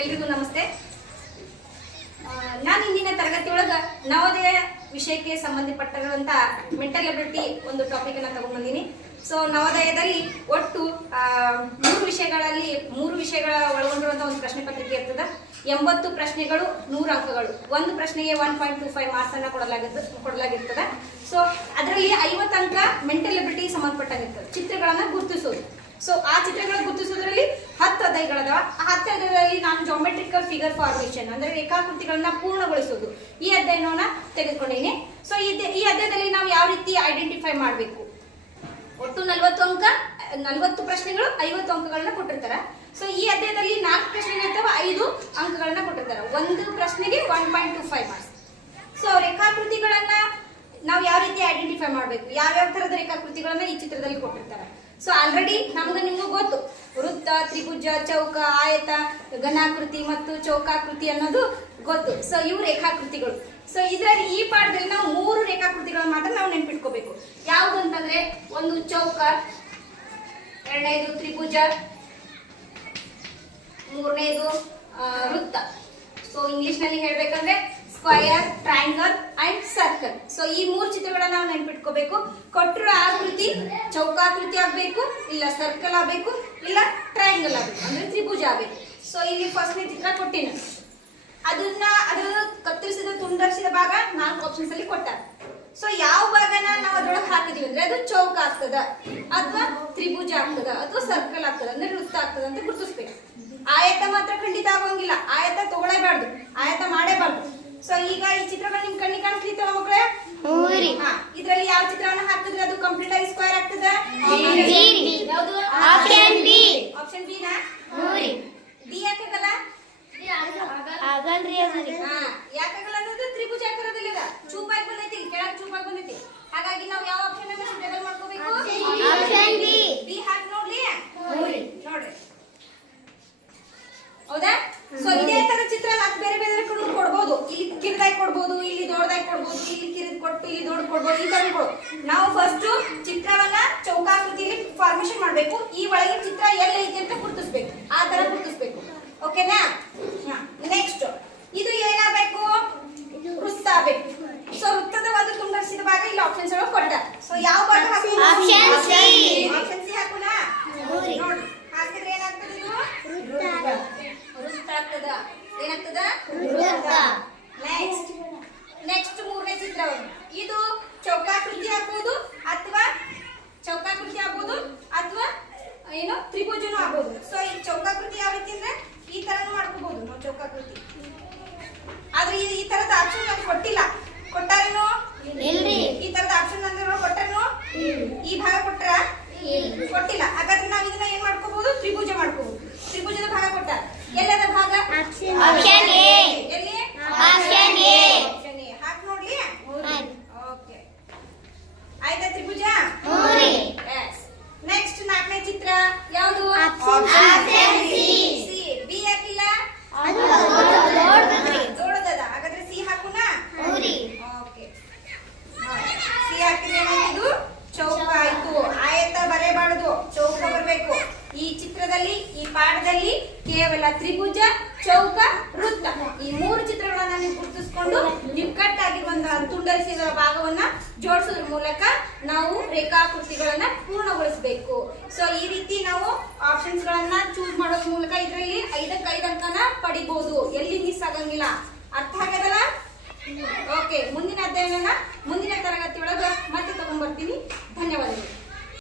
ಎಲ್ರಿಗೂ ನಮಸ್ತೆ. ನಾನು ಇಂದಿನ ತರಗತಿಯೊಳಗ ನವೋದಯ ವಿಷಯಕ್ಕೆ ಸಂಬಂಧಪಟ್ಟಿರುವಂತ ಮೆಂಟಲ್ ಎಬಿಲಿಟಿ ಒಂದು ಟಾಪಿಕ್ ಅನ್ನ ತಗೊಂಡ್ ಬಂದೀನಿ. ಸೊ ನವೋದಯದಲ್ಲಿ ಒಟ್ಟು 3 ವಿಷಯಗಳ ಒಳಗೊಂಡಿರುವಂತ ಒಂದು ಪ್ರಶ್ನೆ ಪತ್ರಿಕೆ ಇರ್ತದೆ. 80 ಪ್ರಶ್ನೆಗಳು, 100 ಅಂಕಗಳು. ಒಂದು ಪ್ರಶ್ನೆಗೆ 1.25 ಮಾರ್ಕ್ಸ್ ಅನ್ನ ಕೊಡಲಾಗಿರ್ತದೆ. ಸೊ ಅದರಲ್ಲಿ 50 ಅಂಕ ಮೆಂಟಲ್ ಎಬಿಲಿಟಿ ಸಂಬಂಧಪಟ್ಟಾಗಿರ್ತದೆ. ಚಿತ್ರಗಳನ್ನ ಗುರುತಿಸೋದು. ಸೊ ಆ ಚಿತ್ರಗಳ ಗುರುತಿಸೋದ್ರಲ್ಲಿ 10 ಅಧ್ಯಾಯಗಳದಾವ. ಆ 10 ಅಧ್ಯಾಯದಲ್ಲಿ ನಾನು ಜಾಮೆಟ್ರಿಕಲ್ ಫಿಗರ್ ಫಾರ್ಮೇಷನ್ ಅಂದ್ರೆ ರೇಖಾಕೃತಿಗಳನ್ನ ಪೂರ್ಣಗೊಳಿಸೋದು ಈ ಅಧ್ಯಾಯವನ್ನ ತೆಗೆದುಕೊಂಡಿನಿ. ಸೊ ಈ ಅಧ್ಯಾಯದಲ್ಲಿ ನಾವು ಯಾವ ರೀತಿ ಐಡೆಂಟಿಫೈ ಮಾಡಬೇಕು, ಒಟ್ಟು 40 ಅಂಕ, 40 ಪ್ರಶ್ನೆಗಳು, 50 ಅಂಕಗಳನ್ನ ಕೊಟ್ಟಿರ್ತಾರೆ. ಸೊ ಈ ಅಧ್ಯಾಯದಲ್ಲಿ 4 ಪ್ರಶ್ನೆಗಳಿರ್ತಾವ, 5 ಅಂಕಗಳನ್ನ ಕೊಟ್ಟಿರ್ತಾರೆ. ಒಂದು ಪ್ರಶ್ನೆಗೆ 1.25 ಮಾರ್ಕ್ಸ್. ಸೊ ರೇಖಾಕೃತಿಗಳನ್ನ ನಾವು ಯಾವ ರೀತಿ ಐಡೆಂಟಿಫೈ ಮಾಡಬೇಕು, ಯಾವ್ಯಾವ ತರದ ರೇಖಾಕೃತಿಗಳನ್ನ ಈ ಚಿತ್ರದಲ್ಲಿ ಕೊಟ್ಟಿರ್ತಾರೆ. ಸೊ ಆಲ್ರೆಡಿ ನಿಮಗೂ ಗೊತ್ತು, ವೃತ್ತ, ತ್ರಿಭುಜ, ಚೌಕ, ಆಯತ, ಘನಾಕೃತಿ ಮತ್ತು ಚೌಕಾಕೃತಿ ಅನ್ನೋದು ಗೊತ್ತು. ಸೊ ಇವು ರೇಖಾಕೃತಿಗಳು. ಸೊ ಇದರಲ್ಲಿ ಈ ಪಾಠದಲ್ಲಿ ನಾವು 3 ರೇಖಾಕೃತಿಗಳನ್ನು ಮಾತ್ರ ನಾವು ನೆನ್ಪಿಟ್ಕೋಬೇಕು. ಯಾವುದು ಅಂತಂದ್ರೆ, ಒಂದು ಚೌಕ, ಎರಡನೇದು ತ್ರಿಭುಜ, ಮೂರನೇದು ವೃತ್ತ. ಸೊ ಇಂಗ್ಲಿಷ್ ನಲ್ಲಿ ಹೇಳ್ಬೇಕಂದ್ರೆ square, triangle and circle. So ಈ 3 ಚಿತ್ರಗಳನ್ನ ನಾವು ನೆನ್ಪಿಟ್ಕೋಬೇಕು. ಕೊಟ್ಟಿರೋ ಆಕೃತಿ ಚೌಕಾಕೃತಿ ಆಗ್ಬೇಕು, ಇಲ್ಲ ಸರ್ಕಲ್ ಆಗ್ಬೇಕು, ಇಲ್ಲ ಟ್ರಯಾಂಗಲ್ ಆಗ್ಬೇಕು, ಅಂದ್ರೆ ತ್ರಿಭುಜ ಆಗ್ಬೇಕು. ಸೊ ಇಲ್ಲಿ ಫಸ್ಟ್ನೇ ಚಿತ್ರ ಕೊಟ್ಟಿನ, ಅದು ಕತ್ತರಿಸಿದ ತುಂಡರಿಸಿದ ಭಾಗ 4 ಆಪ್ಷನ್ಸ್ ಅಲ್ಲಿ ಕೊಟ್ಟಾರ. ಸೊ ಯಾವ ಭಾಗನ ನಾವು ಅದ್ರೊಳಗೆ ಹಾಕಿದೀವಿ ಅಂದ್ರೆ ಅದು ಚೌಕ ಆಗ್ತದ, ಅಥವಾ ತ್ರಿಭುಜ ಆಗ್ತದ, ಅಥವಾ ಸರ್ಕಲ್ ಆಗ್ತದ, ಅಂದ್ರೆ ವೃತ್ತ ಆಗ್ತದ ಅಂತ ಗುರುತಿಸ್ಬೇಕು. ಆಯತ ಮಾತ್ರ ಖಂಡಿತ ಆಗೋಂಗಿಲ್ಲ, ಆಯತ ತಗೊಳ್ಳೇಬಾರ್ದು, ಆಯತ ಮಾಡೇಬಾರ್ದು. ಸೊ ಈಗ ಈ ಚಿತ್ರಗಳು ನಿಮ್ ಕಣ್ಣಿಗೆ ಕಾಣಿಸ್ಲಿತ್ತಲ್ಲ ಮಕ್ಕಳೇ? ಇದರಲ್ಲಿ ಯಾವ ಚಿತ್ರವನ್ನ ಹಾಕಿದ್ರೆ ಅದು ಕಂಪ್ಲೀಟ್ ಆಗಿ ಸ್ಕ್ವೇರ್ ಆಗ್ತದ? ಯಾವುದು? Option B. ಆಪ್ಷನ್ ಬಿ ನಾ? ಡಿ ಯಾಕಾಗಲ್ಲ? ಯಾಕಾಗಲ್ಲ ಅನ್ನೋದು ತ್ರಿಭುಜ ಆಕಾರದಲ್ಲಿ ಅದ, ಚೂಪಾಗಿ ಬಂದೈತಿ, ಕೆಳಗೆ ಚೂಪಾಗಿ ಬಂದೈತಿ. ಹಾಗಾಗಿ ನಾವು ಯಾವ ಆಪ್ಷನ್ ಅನ್ನ ಸೂಟೇಬಲ್ ಮಾಡ್ಕೋಬೇಕು? Option B. ಬಿ ಹಾಕಿ ನೋಡ್ಲಿ, ನೋಡ್ರಿ, ಹೌದಾ? ಸೊ ಇದೇ ತರ ಚಿತ್ರ ಮತ್ತೆ ಬೇರೆ ಬೇರೆ ಕೊಡ್ಬೋದು. ಇಲ್ಲಿ ಕಿರಿದಾಗಿ ಕೊಡ್ಬೋದು, ಇಲ್ಲಿ ದೊಡ್ಡದಾಗಿ ಕೊಡ್ಬೋದು, ಇಲ್ಲಿ ಕಿರಿದ್ ಕೊಟ್ಟು ಇಲ್ಲಿ ದೊಡ್ಡ ಕೊಡ್ಬೋದು, ಈ ತರ ಕೊಡ್ಬೋದು. ನಾವು ಫಸ್ಟ್ ಚಿತ್ರವನ್ನ ಚೌಕಾಕೃತಿಯಲ್ಲಿ ಫಾರ್ಮೇಶನ್ ಮಾಡ್ಬೇಕು. ಈ ಒಳಗಿನ ಚಿತ್ರ ಎಲ್ಲ ಐತಿ ಅಂತ ಗುರುತಿಸ್ಬೇಕು, ಆ ತರ ಗುರುತಿಸ್ಬೇಕು. ಓಕೆನಾ? ನೆಕ್ಸ್ಟ್ ಇದು ಏನಾಗಬೇಕು? ವೃತ್ತ ಆಗ್ಬೇಕು. ಸೊ ವೃತ್ತದ ಒಂದು ತುಂಡರಿಸಿದ ಭಾಗ ಇಲ್ಲಿ ಆಪ್ಷನ್ಸ್ ಒಳಗೆ ಕೊಟ್ಟ. ಸೊ ಯಾವ ಭಾಗ ಹಾಕೋಣ? ಆಪ್ಷನ್ ಸಿ ಹಾಕೋಣ. ನೋಡಿ, ಹಾಕಿದ್ರೆ ಏನಾಗ್ತದೆ? ಇದು ವೃತ್ತ ಆಗ್ತದ. ಏನಾಗ್ತದ? ವೃತ್ತ. ನೆಕ್ಸ್ಟ್ ಮೂರನೇ ಚಿತ್ರ, ಇದು ಚೌಕಾಕೃತಿ ಆಗ್ಬೋದು, ಅಥವಾ ಏನು ತ್ರಿಭುಜನೂ ಆಗ್ಬೋದು. ಸೊ ಈ ಚೌಕಾಕೃತಿ ಯಾವ ರೀತಿ ಅಂದ್ರೆ ಈ ತರನು ಮಾಡ್ಕೋಬಹುದು ನಾವು ಚೌಕಾಕೃತಿ. ಆದ್ರೆ ಈ ತರದ ಆಪ್ಷನ್ ನಮ್ಗೆ ಕೊಟ್ಟಿಲ್ಲ. ಕೊಟ್ಟಾರೇನು? ಈ ತರದ ಆಪ್ಷನ್ ಅಂದ್ರೆ ಕೊಟ್ಟರೇನು? ಈ ಭಾಗ ಕೊಟ್ರ? ಕೊಟ್ಟಿಲ್ಲ. ಹಾಗಾದ್ರೆ ನಾವು ಇದನ್ನ ಏನ್ ಮಾಡ್ಕೋಬಹುದು? ತ್ರಿಭುಜ ಮಾಡ್ಕೋಬಹುದು. ತ್ರಿಭುಜದ ಭಾಗ ಕೊಟ್ಟ. ಎಲ್ಲದ ಭಾಗ? Option A. ಎಲ್ಲಿ? Option A. ಆಪ್ಷನ್ ಎ ಹಾಕಿ ನೋಡ್ಲಿ. ಓಕೆ, ಆಯ್ತಾ ತ್ರಿಭುಜ? ಎಸ್. ನೆಕ್ಸ್ಟ್ 4ನೇ ಚಿತ್ರ ಯಾವುದು? Option C. ಬಿ ಹಾಕಿಲ್ಲ, ದೊಡ್ಡದದ. ಹಾಗಾದ್ರೆ ಸಿ ಹಾಕೋಣ. ಓಕೆ, ಸಿ ಹಾಕಿದ್ರೆ ಏನಾಯ್ತು? ಚೌಕ ಆಯ್ತು. ಆಯತ ಬರೆಯಬಾರದು, ಚೌಕ ಬರಬೇಕು. ಈ ಚಿತ್ರದಲ್ಲಿ, ಈ ಪಾಠದಲ್ಲಿ ಕೇವಲ ತ್ರಿಭುಜ, ಚೌಕ, ವೃತ್ತ, ಈ 3 ಚಿತ್ರಗಳನ್ನ ನೀವು ಗುರುತಿಸಿಕೊಂಡು ನಿಕ್ಕಟ್ಟಾಗಿರುವಂತಹ ತುಂಡರಿಸಿದ ಭಾಗವನ್ನ ಜೋಡಿಸೋದ್ರ ಮೂಲಕ ನಾವು ರೇಖಾಕೃತಿಗಳನ್ನ ಪೂರ್ಣಗೊಳಿಸಬೇಕು. ಸೊ ಈ ರೀತಿ ನಾವು ಆಪ್ಷನ್ಸ್ ಗಳನ್ನ ಚೂಸ್ ಮಾಡೋದ್ರ ಮೂಲಕ ಇದರಲ್ಲಿ 5ಕ್ಕೆ 5 ಅಂಕನ ಪಡಿಬಹುದು. ಎಲ್ಲಿ ಮಿಸ್ ಆಗಂಗಿಲ್ಲ. ಅರ್ಥ ಆಗದಲ್ಲ? ಓಕೆ, ಮುಂದಿನ ಅಧ್ಯಾಯನ ಮುಂದಿನ ತರಗತಿ ಒಳಗ ಮತ್ತೆ ತಗೊಂಡ್ಬರ್ತೀನಿ.